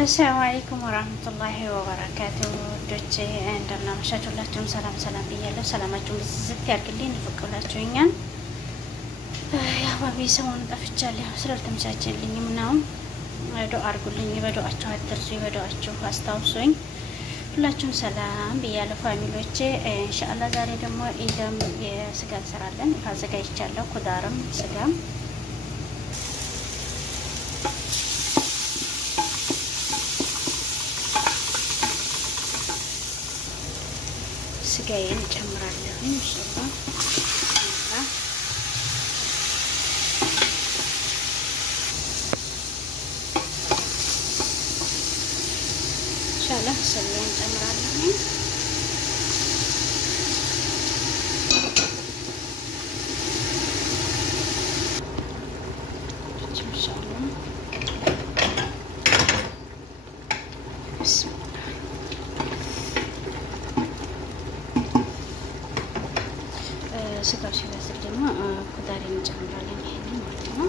አሰላሙ አለይኩም ወራህመቱላሂ ወበረካቱ ዶቼ እንደምናመሻችሁላችሁም ሰላም ሰላም ብያለሁ። ሰላማችሁን ብዝት ያርግልኝ ይፈቅላችሁኛል። ያባቢ ሰሞኑን ጠፍቻለሁ ስላልተመቻቸልኝም ነው። ዱአ አርጉልኝ፣ በዱአችሁ አትርሱ፣ በዱአችሁ አስታውሱኝ። ሁላችሁም ሰላም ብያለሁ ፋሚሊዎቼ። ኢንሻአላህ ዛሬ ደግሞ ኢደም የስጋ እንሰራለን። አዘጋጅቻለሁ ኩዳርም ስጋም ስጋዬን እጨምራለሁ። ኢንሻአላህ ስጋዬን እጨምራለሁ። ስጋው ሲበስል ደግሞ ኩዳሬን እንጨምራለን። ይሄንን ማለት ነው።